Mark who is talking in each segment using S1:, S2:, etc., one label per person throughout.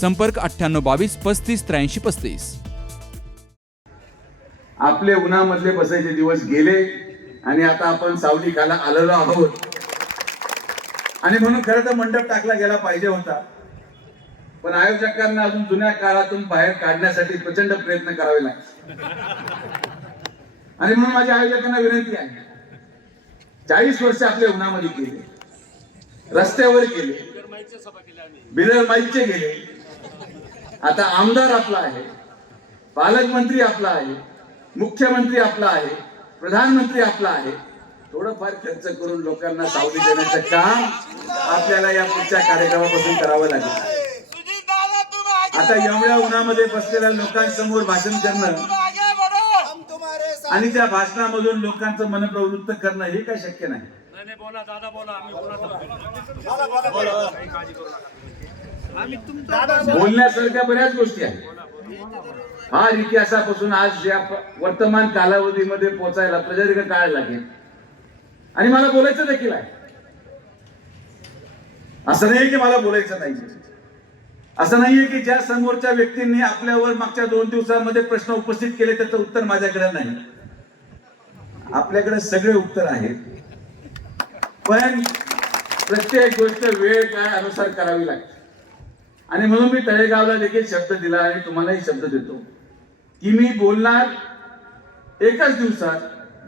S1: संपर्क अठ्ठ्याण्णव बावीस पस्तीस त्र्याऐंशी पस्तीस.
S2: आपले उन्हामधले बसायचे दिवस गेले आणि आता आपण सावली खाला आलेलो आहोत. आणि म्हणून खरं तर मंडप टाकला गेला पाहिजे होता. पण आयोजकांना अजून जुन्या काळातून बाहेर काढण्यासाठी प्रचंड प्रयत्न करावे लागले आणि म्हणून माझ्या आयोजकांना विनंती आहे. चाळीस वर्ष आपल्या उन्हामध्ये गेले. रस्त्यावर गेले. बिरर माईकचे गेले. आता आमदार आपला आहे पालकमंत्री आपला आहे मुख्यमंत्री आपला आहे प्रधानमंत्री आपला आहे. थोडंफार खर्च करून लोकांना सावली देण्याचं काम आपल्याला या पुढच्या कार्यक्रमापासून करावं लागेल. आता एवढ्या उन्हामध्ये बसलेल्या लोकांसमोर भाषण करणं आणि त्या भाषणामधून लोकांचं मन प्रवृत्त करणं हे काय शक्य नाही. बोलण्यासारख्या बऱ्याच गोष्टी आहेत. फार इतिहासापासून आज या वर्तमान कालावधीमध्ये पोहोचायला प्रदीर्घ काळ लागेल. आणि मला बोलायचं देखील आहे. असं नाही की मला बोलायचं नाही असं नाहीये की ज्या समोरच्या व्यक्तींनी आपल्यावर मागच्या दोन दिवसांमध्ये प्रश्न उपस्थित केले त्याचं उत्तर माझ्याकडे नाही. आपल्याकडे सगळे उत्तर आहेत. पण प्रत्येक गोष्ट वेळ काळ अनुसार करावी लागते. आणि म्हणून मी तळेगावला देखील शब्द दिला आणि तुम्हालाही शब्द देतो. की मी बोलणार एकाच दिवसात.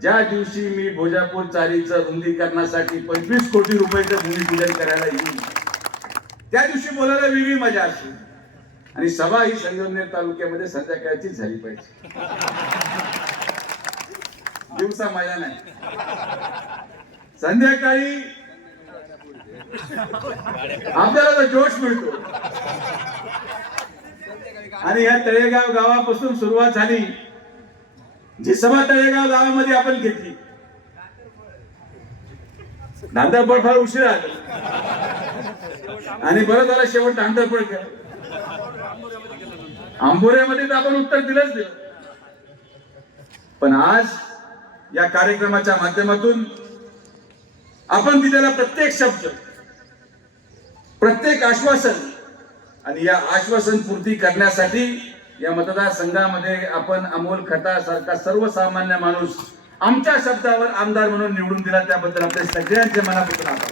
S2: ज्या दिवशी मी भोजापूर चारीचं रुंदीकरणासाठी पंचवीस कोटी रुपयाचं भूमिपूजन करायला येईल. त्या दिवशी बोलायला वेगळी मजा असते आणि सभा ही संगमनेर तालुक्यामध्ये संध्याकाळचीच झाली पाहिजे. दिवसा मजा नाही. संध्याकाळी आपल्याला जोश मिळतो. आणि या तळेगाव गावापासून सुरुवात झाली. जी सभा तळेगाव गावामध्ये आपण घेतली. धांदरपड फार उशीर आला. आणि बरं झालं शेवट धांदरपड केलं आंबोऱ्यामध्ये तर आपण उत्तर दिलंच दिलं. पण आज या कार्यक्रमाच्या माध्यमातून आपण दिलेला प्रत्येक शब्द प्रत्येक आश्वासन आणि या आश्वासन पूर्ती करण्यासाठी या मतदारसंघामध्ये आपण अमोल खटा सारखा सर्वसामान्य माणूस आमच्या शब्दावर आमदार म्हणून निवडून दिला. त्याबद्दल आपल्या सगळ्यांचे मनापासून आभार.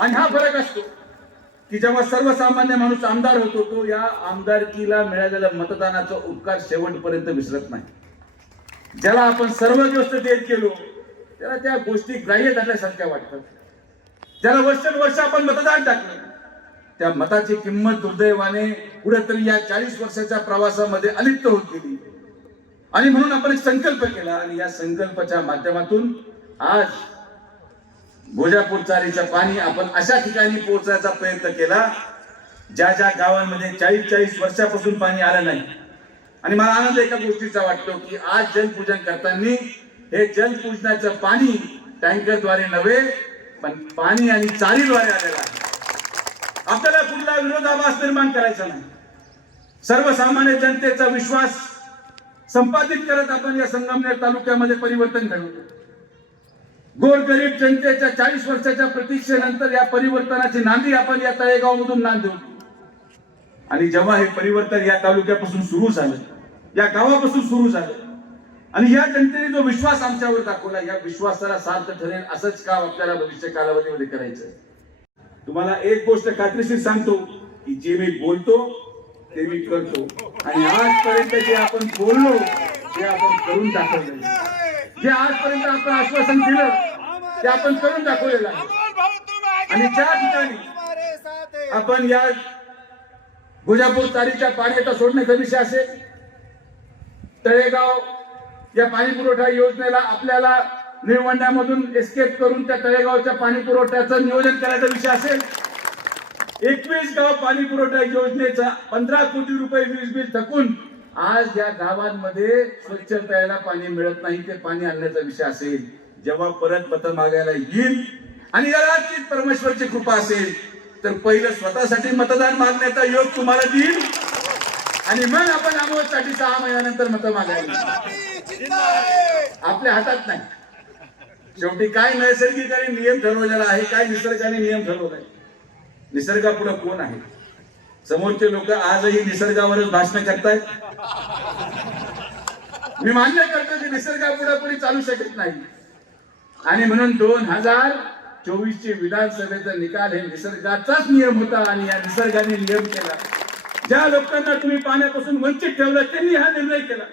S2: आणि हा फरक असतो की जेव्हा सर्वसामान्य माणूस आमदार होतो तो या आमदारकीला मिळालेल्या मतदानाचा उपकार शेवटपर्यंत विसरत नाही. ज्याला आपण सर्व गोष्ट देत गेलो त्याला त्या गोष्टी ग्राह्य धरल्यासारख्या वाटतात. त्याला वर्षानुवर्ष आपण मतदान टाकलं. त्या मताची किंमत दुर्दैवाने कुठेतरी या चाळीस वर्षाच्या प्रवासामध्ये अलिप्त होत गेली. आणि म्हणून आपण एक संकल्प केला आणि या संकल्पाच्या माध्यमातून आज गोजापूर चारीचं पाणी आपण अशा ठिकाणी पोहोचायचा प्रयत्न केला ज्या ज्या गावांमध्ये चाळीस चाळीस वर्षापासून पाणी आलं नाही. आणि मला आनंद एका गोष्टीचा वाटतो की आज जलपूजन करताना हे जलपूजनाचं पाणी टँकरद्वारे नव्हे पण पाणी आणि चारीद्वारे आलेला आहे. आपल्याला कुठला विरोधाभास निर्माण करायचा नाही. सर्वसामान्य जनतेचा विश्वास संपादित करत आपण या संगमनेर तालुक्यामध्ये परिवर्तन घडवतो गोरगरीब जनतेच्या चाळीस वर्षाच्या प्रतीक्षेनंतर या परिवर्तनाची नांदी आपण या तळेगाव मधून नांदू आणि जेव्हा हे परिवर्तन या तालुक्यापासून सुरू झालं या गावापासून सुरू झालं आणि या जनतेने जो विश्वास आमच्यावर दाखवला या विश्वासाला सार्थ ठरेल असंच काम आपल्याला भविष्य कालावधीमध्ये करायचं तुम्हाला एक गोष्ट खात्रीशीर सांगतो की जे मी बोलतो ते मी करतो. आणि आजपर्यंत जे आपण बोललो ते आपण करून दाखवलं जे आजपर्यंत आपण आश्वासन दिलं ते आपण करून दाखवलेलं आहे. आणि ज्या ठिकाणी आपण या भुजापूर चारीच्या पाण्याचा सोडण्याचा विषय असेल तळेगाव या पाणी पुरवठा योजनेला आपल्याला निळवंड्यामधून एस्केप करून त्या तळेगावच्या पाणी पुरवठ्याचं नियोजन करायचा विषय असेल. एकवीस गाव पाणी पुरवठा योजनेचा पंधरा कोटी रुपये वीज बिल थकून आज या गावांमध्ये स्वच्छ प्यायला पाणी मिळत नाही ते पाणी आणण्याचा विषय असेल. जेव्हा परत मतं मागायला येईल आणि याला परमेश्वरची कृपा असेल तर पहिलं स्वतःसाठी मतदान मागण्याचा योग तुम्हाला देईल. आणि मग आपण आमोदसाठी सहा महिन्यानंतर मतं मागायला आपल्या हातात नाही. शेवटी काय नैसर्गिकाने नियम ठरवलेला आहे काय निसर्गाने नियम ठरवलाय? निसर्गापुढे कोण आहे? समोरचे लोक आजही निसर्गावरच भाषण करतायत. मी मान्य करतो की निसर्गापुढे कोणी चालू शकत नाही. आणि म्हणून दोन हजार चोवीस चे विधानसभेचा निकाल हे निसर्गाचाच नियम होता आणि या निसर्गाने नियम केला. ज्या लोकांना तुम्ही पाण्यापासून वंचित ठेवलं त्यांनी हा निर्णय केला.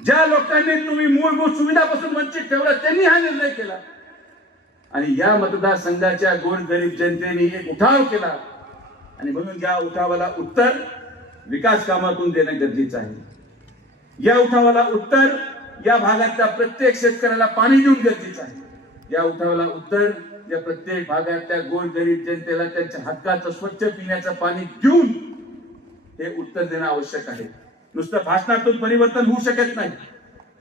S2: ज्या लोकांनी तुम्ही मूलभूत सुविधापासून वंचित ठेवलं त्यांनी हा निर्णय केला. आणि या मतदारसंघाच्या गोरगरीब जनतेने एक उठाव केला. आणि म्हणून या उठावाला उत्तर विकास कामातून देणं गरजेचं आहे. या उठावाला उत्तर या भागातल्या प्रत्येक शेतकऱ्याला पाणी देऊन गरजेचं आहे. या उठावाला उत्तर या प्रत्येक भागातल्या गोरगरीब जनतेला त्यांच्या हक्काचं स्वच्छ पिण्याचं पाणी देऊन हे उत्तर देणं आवश्यक आहे. नुसतं भाषणातून परिवर्तन होऊ शकत नाही.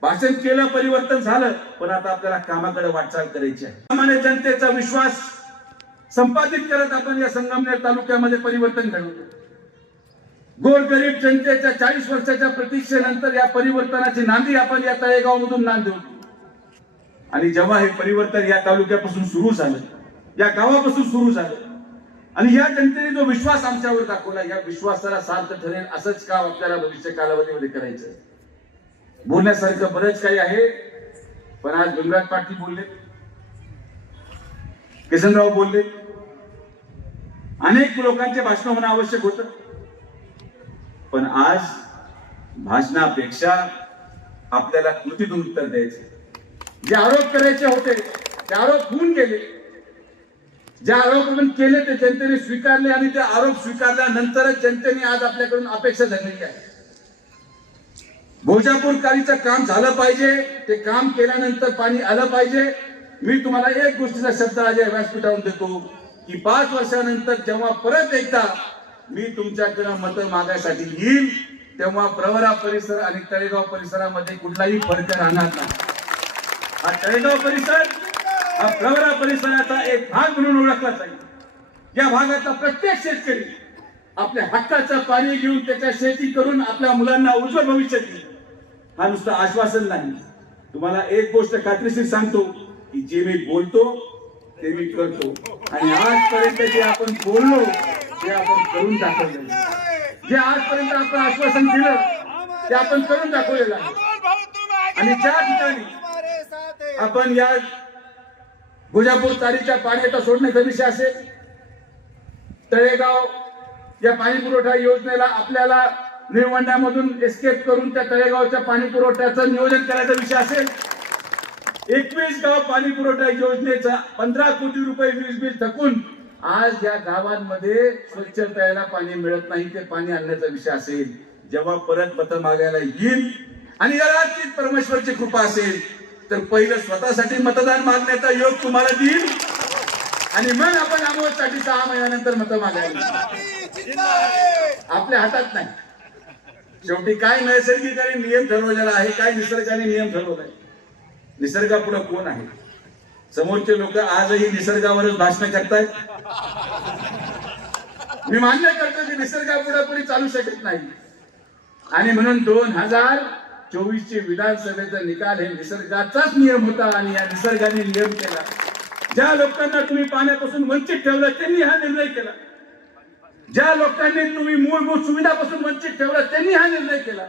S2: भाषण केलं परिवर्तन झालं पण आता आपल्याला कामाकडे वाटचाल करायची आहे. सामान्य जनतेचा विश्वास संपादित करत आपण या संगमनेर तालुक्यामध्ये परिवर्तन घडवतो गोरगरीब जनतेच्या चाळीस वर्षाच्या प्रतीक्षेनंतर या परिवर्तनाची नांदी आपण या तळेगाव मधून नांद आणि जेव्हा हे परिवर्तन या तालुक्यापासून सुरू झालं या गावापासून सुरू झालं आणि या जनतेने जो विश्वास आमच्यावर दाखवला या विश्वासाला सार्थ ठरेल असंच काम आपल्याला भविष्य कालावधीमध्ये करायचं बोलण्यासारखं बरंच काही आहे पण आज गुलराज पाटील बोलले किसनराव बोलले अनेक लोकांचे भाषण होणं आवश्यक होतं. पण आज भाषणापेक्षा आपल्याला कृतीतून उत्तर द्यायचे जे आरोप करायचे होते ते आरोप होऊन गेले. जे आरोप आपण केले ते जनतेने स्वीकारले आणि ते आरोप स्वीकारल्यानंतरच जनतेने आज आपल्याकडून अपेक्षा धरलेली आहे. भोजापूरकारीचं काम झालं पाहिजे ते काम केल्यानंतर पाणी आलं पाहिजे. मी तुम्हाला एक गोष्टीचा शब्द आज या व्यासपीठावरून देतो की पाच वर्षानंतर जेव्हा परत एकदा मी तुमच्याकडे मतं मागायसाठी येईल तेव्हा प्रवरा परिसर आणि तळेगाव परिसरामध्ये कुठलाही फरक राहणार नाही. हा तळेगाव परिसर हा प्रवरा परिसराचा एक भाग म्हणून ओळखला जाईल. या भागातला प्रत्येक शेतकरी आपल्या हक्काचं पाणी घेऊन त्याच्या शेती करून आपल्या मुलांना उज्ज्वल भविष्य देईल हा नुसतं आश्वासन नाही. तुम्हाला एक गोष्ट खात्रीशीर सांगतो की जे मी बोलतो ते मी करतो. आणि आजपर्यंत जे आपण बोललो ते आपण करून दाखवलेलं. जे आजपर्यंत आपण आश्वासन दिलं ते आपण करून दाखवलेलं आहे. आणि ज्या ठिकाणी आपण या भुजापूर तारीच्या पाण्याचा सोडण्याचा विषय असेल तळेगाव या पाणी पुरवठा योजनेला आपल्याला निळवंड्यामधून एस्केप करून त्या तळेगावच्या पाणी पुरवठ्याचं नियोजन करायचा विषय असेल. एकवीस गाव पाणी पुरवठा योजनेचा पंधरा कोटी रुपये वीज बिल थकून आज या गावांमध्ये स्वच्छ प्यायला पाणी मिळत नाही ते पाणी आणण्याचा विषय असेल. जेव्हा परत मतं मागायला येईल आणि याला परमेश्वरची कृपा असेल तर पहिलं स्वतःसाठी मतदान मागण्याचा योग तुम्हाला देईल. आणि मग आपण आमोदसाठी सहा महिन्यानंतर मतं मागायला आपल्या हातात नाही. शेवटी काय नैसर्गिकाने नियम ठरवलेला आहे काय निसर्गाने नियम ठरवलाय? निसर्गापुढे कोण आहे? समोरचे लोक आजही निसर्गावरच भाषण करतायत. मी मान्य करतो की निसर्गापुढे कोणी चालू शकत नाही. आणि म्हणून दोन हजार चोवीसचे विधानसभेचा निकाल हे निसर्गाचाच नियम होता आणि या निसर्गाने नियम केला. ज्या लोकांना तुम्ही पाण्यापासून वंचित ठेवलं त्यांनी हा निर्णय केला. ज्या लोकांनी तुम्ही मूलभूत सुविधापासून वंचित ठेवला त्यांनी हा निर्णय केला.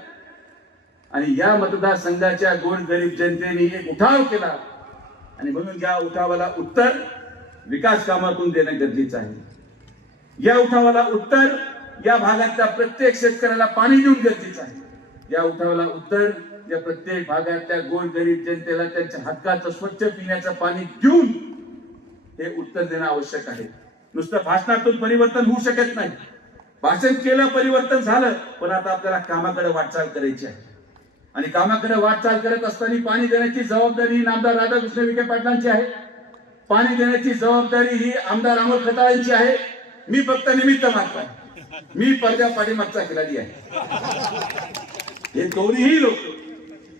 S2: आणि या मतदारसंघाच्या गोरगरीब जनतेने एक उठाव केला. आणि म्हणून या उठावाला उत्तर विकास कामातून देणं गरजेचं आहे. या उठावाला उत्तर या भागातल्या प्रत्येक शेतकऱ्याला पाणी देऊन गरजेचं आहे. या उठावाला उत्तर या प्रत्येक भागातल्या गोरगरीब जनतेला त्यांच्या हक्काचं स्वच्छ पिण्याचं पाणी देऊन हे उत्तर देणं आवश्यक आहे. नुसतं भाषणातून परिवर्तन होऊ शकत नाही. भाषण केलं परिवर्तन झालं पण आता आपल्याला कामाकडे वाटचाल करायची आहे. आणि कामाकडे वाटचाल करत असताना पाणी देण्याची जबाबदारी नामदार राधाकृष्ण विखे पाटलांची आहे. पाणी देण्याची जबाबदारी ही आमदार अमोल खताळांची आहे. मी फक्त निमित्त मागतो मी पडद्या पाठीमागचा खिलाडी आहे. हे दोन्ही लोक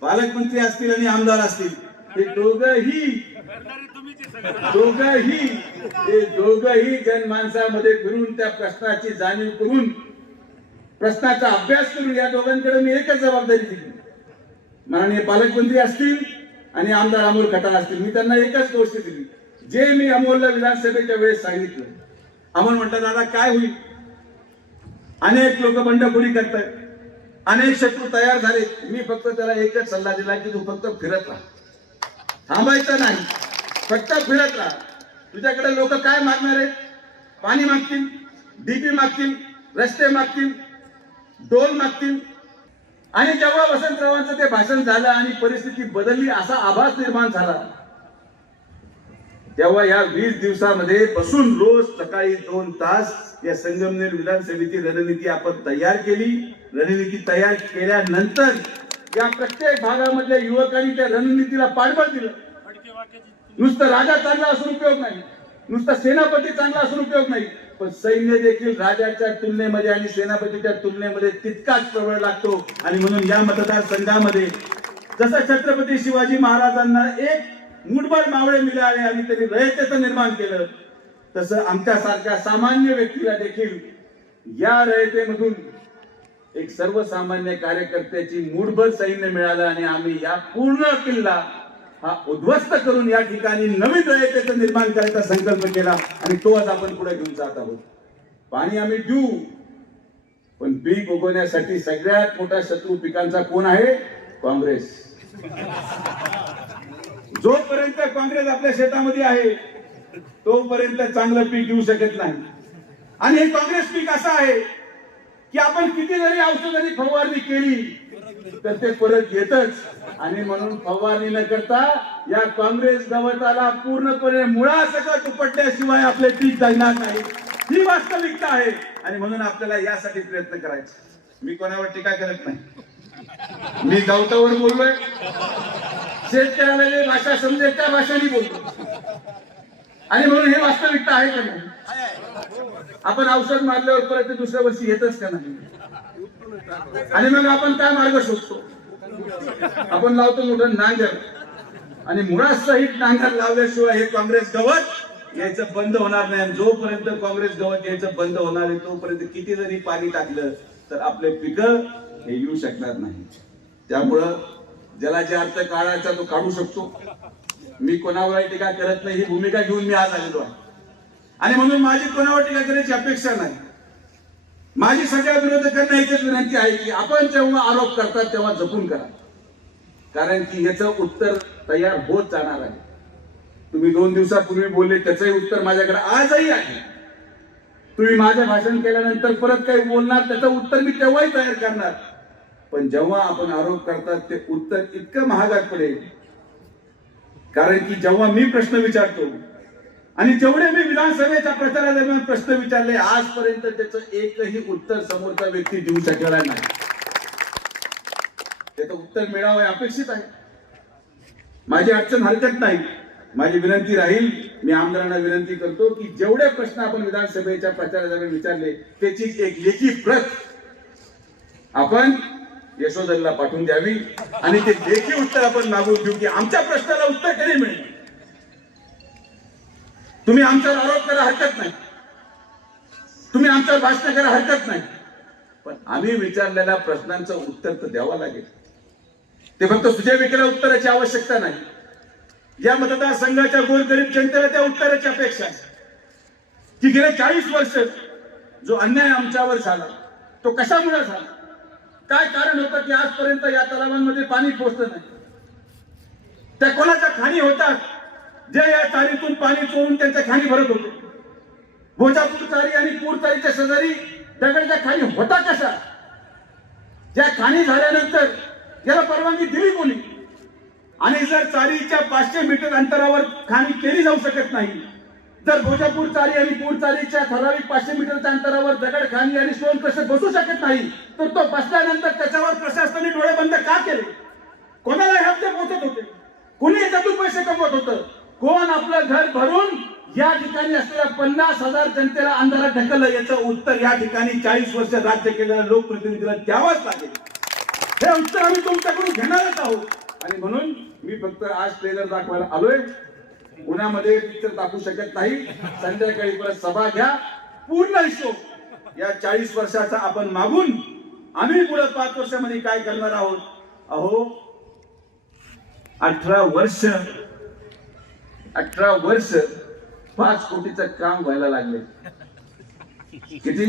S2: पालकमंत्री असतील आणि आमदार असतील हे दोघही दोघही हे दोघही जनमानसामध्ये फिरून त्या प्रश्नाची जाणीव करून प्रश्नाचा अभ्यास करून या दोघांकडे मी एकच जबाबदारी दिली. माननीय पालकमंत्री असतील आणि आमदार अमोल खटाळ असतील मी त्यांना एकच गोष्ट दिली. जे मी अमोलला विधानसभेच्या वेळेस सांगितलं अमोल म्हणतात दादा काय होईल? अनेक लोक बंडखोरी करतात. अनेक शत्रू तयार झाले मी फक्त त्याला एकच सल्ला दिला की तू फक्त फिरत राहा. थांबायचं नाही. फक्त फिरत राहा. तुझ्याकडे लोक काय मागणार आहेत? पाणी मागतील डीपी मागतील रस्ते मागतील डोल मागतील. आणि जेव्हा वसंतरावांचं ते भाषण झालं आणि परिस्थिती बदलली असा आभास निर्माण झाला. तेव्हा या वीस दिवसामध्ये बसून रोज सकाळी दोन तास या संगमनेर विधानसभेची रणनीती आपण तयार केली. रणनीती तयार केल्यानंतर या प्रत्येक भागामधल्या युवकांनी त्या रणनीतीला पाठबळ दिलं. नुसतं राजा चांगला असून उपयोग नाही. नुसता सेनापती चांगला असून उपयोग नाही. पण सैन्य देखील राजाच्या तुलनेमध्ये आणि सेनापतीच्या तुलनेमध्ये तितकाच प्रबळ लागतो. आणि म्हणून या मतदारसंघामध्ये जसं छत्रपती शिवाजी महाराजांना एक मुठभर मावळे मिळाले आणि त्यांनी रयतेचं निर्माण केलं तसं आमच्यासारख्या सामान्य व्यक्तीला देखील या रयतेमधून एक सर्वसामान्य कार्यकर्त्याची मूठभर सैन्य मिळालं आणि आम्ही या पूर्ण किल्ला हा उद्ध्वस्त करून या ठिकाणी नवीन रयतेचं निर्माण करायचा संकल्प केला आणि तो आज आपण पुढे घेऊन जात आहोत. पाणी आम्ही देऊ पण पीक उगवण्यासाठी सगळ्यात मोठा शत्रू पिकांचा कोण आहे? काँग्रेस. जोपर्यंत काँग्रेस आपल्या शेतामध्ये आहे तोपर्यंत चांगलं पीक येऊ शकत नाही. आणि हे काँग्रेस पीक असं आहे की आपण किती जरी औषधांनी फवारणी केली तर ते परत घेतच आणि म्हणून फवारणी न करता या काँग्रेस गवताला पूर्णपणे मुळा सगळं उपटल्याशिवाय आपले पीक जगणार नाही. ही वास्तविकता आहे. आणि म्हणून आपल्याला यासाठी प्रयत्न करायचे. मी कोणावर टीका करत नाही. मी गवतावर बोललोय. शेतकऱ्याला जे भाषा समजेल त्या भाषेने बोलतो. आणि म्हणून हे वास्तविकता आहे का नाही? आपण औषध मारल्यावर परत ते दुसऱ्या वर्षी येतच का नाही? आणि मग आपण काय मार्ग शोधतो? आपण लावतो मोठं नांगर. आणि मुळासहित नांगर लावल्याशिवाय हे काँग्रेस गवत यायचं बंद होणार नाही. आणि जोपर्यंत काँग्रेस गवत यायचं बंद होणार आहे तोपर्यंत किती जरी पाणी टाकलं तर आपले पिकं हे येऊ शकणार नाही. त्यामुळं ज्याला जे अर्थ काढायचा तो काढू शकतो. मी कोणावर टीका करत नाही. ही भूमिका घेऊन मी आज आलेलो आहे. आणि म्हणून माझी कोणावर टीका करायची अपेक्षा नाही. माझी सगळ्या विरोधकांना एकच विनंती आहे की आपण जेव्हा आरोप करतात तेव्हा जपून करा. कारण की याचं उत्तर तयार होत जाणार आहे. तुम्ही दोन दिवसापूर्वी बोलले त्याचंही उत्तर माझ्याकडे आजही आहे. तुम्ही माझं भाषण केल्यानंतर परत काही बोलणार त्याचं उत्तर मी तेव्हाही तयार करणार. पण जेव्हा आपण आरोप करतात ते उत्तर इतकं महागात पडेल. कारण की जेव्हा मी प्रश्न विचारतो आणि जेवढे मी विधानसभेच्या प्रचारादरम्यान प्रश्न विचारले आजपर्यंत त्याचं एकही उत्तर समोरचा व्यक्ती देऊ शकलेला नाही. त्याचं उत्तर मिळावं हे अपेक्षित आहे. माझी अडचण हरकत नाही. माझी विनंती राहील मी आमदारांना विनंती करतो की जेवढे प्रश्न आपण विधानसभेच्या प्रचारादरम्यान विचारले त्याची एक लेखी प्रत आपण यशोधरला पाठवून द्यावी आणि ते लेखी उत्तर आपण मागून घेऊ की आमच्या प्रश्नाला उत्तर कधी मिळेल? तुम्ही आमच्यावर आरोप करा हरकत नाही. तुम्ही आमच्यावर भाषण करा हरकत नाही. पण आम्ही विचारलेल्या प्रश्नांचं उत्तर तर द्यावं लागेल. ते फक्त सुजय विकेला उत्तराची आवश्यकता नाही. या मतदारसंघाच्या गोरगरीब जनतेला त्या उत्तराची अपेक्षा आहे. की गेल्या चाळीस वर्ष जो अन्याय आमच्यावर झाला तो कशामुळे झाला? काय कारण होतं की आजपर्यंत या तलावांमध्ये पाणी पोचत नाही? त्या कोणाच्या खाणी होतात? जे या चारीतून पाणी चोरून त्यांच्या खाणी भरत होते. भोजापूर चारी आणि पूर चारीच्या शेजारी दगडच्या खाणी होता कशा ज्या खाणी झाल्यानंतर याला परवानगी दिली कोणी? आणि जर चारीच्या पाचशे मीटर अंतरावर खाणी केली जाऊ शकत नाही जर भोजापूर चारी आणि पूर चारीच्या ठराविक पाचशे मीटरच्या अंतरावर दगड खाणी आणि स्टोन क्रशर बसू शकत नाही तर तो बसल्यानंतर त्याच्यावर प्रशासनाने डोळे बंद का केले? कोणाला हे हप्ते पोचत होते? कुणी याच्यातून पैसे कमवत होतं? कोण आपलं घर भरून या ठिकाणी असलेल्या पन्नास हजार जनतेला अंधारात ढकललं याचं उत्तर या ठिकाणी चाळीस वर्ष राज्य केलेल्या लोकप्रतिनिधीला द्यावंच लागेल. हे उत्तर आम्ही तुमच्याकडून घेणारच आहोत. आणि म्हणून मी फक्त आज ट्रेलर दाखवायला आलोय. उन्हामध्ये पिक्चर दाखवू शकत नाही. संध्याकाळी परत सभा घ्या. पूर्ण हिशोब या चाळीस वर्षाचा आपण मागून आम्ही पुढे पाच वर्षामध्ये काय करणार आहोत? अहो अठरा वर्ष अठरा वर्ष पाच कोटीचं काम व्हायला लागले. किती?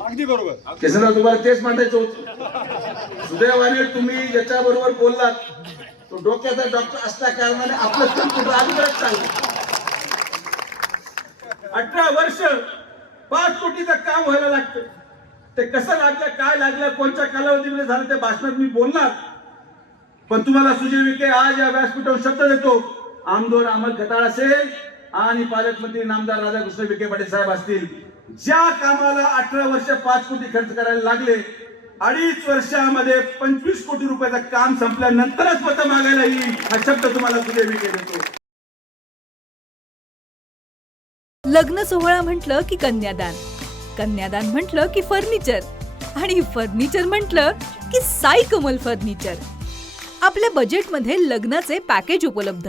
S3: अगदी बरोबर.
S2: केसरराव तुम्हाला तेच मांडायचं होतं. सुदैवाने तुम्ही ज्याच्या बरोबर बोललात. तो डोक्याचा डॉक्टर असल्या कारणाने आपलं काम कुठं अगोदरच चाललं अठरा वर्ष पाच कोटीचं काम व्हायला लागतं. ते कसं लागलं काय लागलं कोणत्या कालावधीमध्ये झालं ते भाषणात मी बोलणार. पण तुम्हाला सुजय विखे आज या व्यासपीठावर शब्द देतो. आमदार अमल खताळ असेल आणि पालकमंत्री नामदार राधाकृष्ण विखे पाटील साहेब असतील. ज्या कामाला अठरा वर्ष पाच कोटी खर्च करायला लागले अडीच वर्षामध्ये पंचवीस कोटी रुपयाचं काम संपल्यानंतरच पत मागायला येईल हा शब्द तुम्हाला सुजय विखे देतो.
S4: लग्न सोहळा म्हटलं की कन्यादान कन्यादान म्हटलं की फर्निचर आणि फर्निचर म्हटलं की साई कमल फर्निचर. आपल्या बजेटमध्ये लग्नाचे पॅकेज उपलब्ध.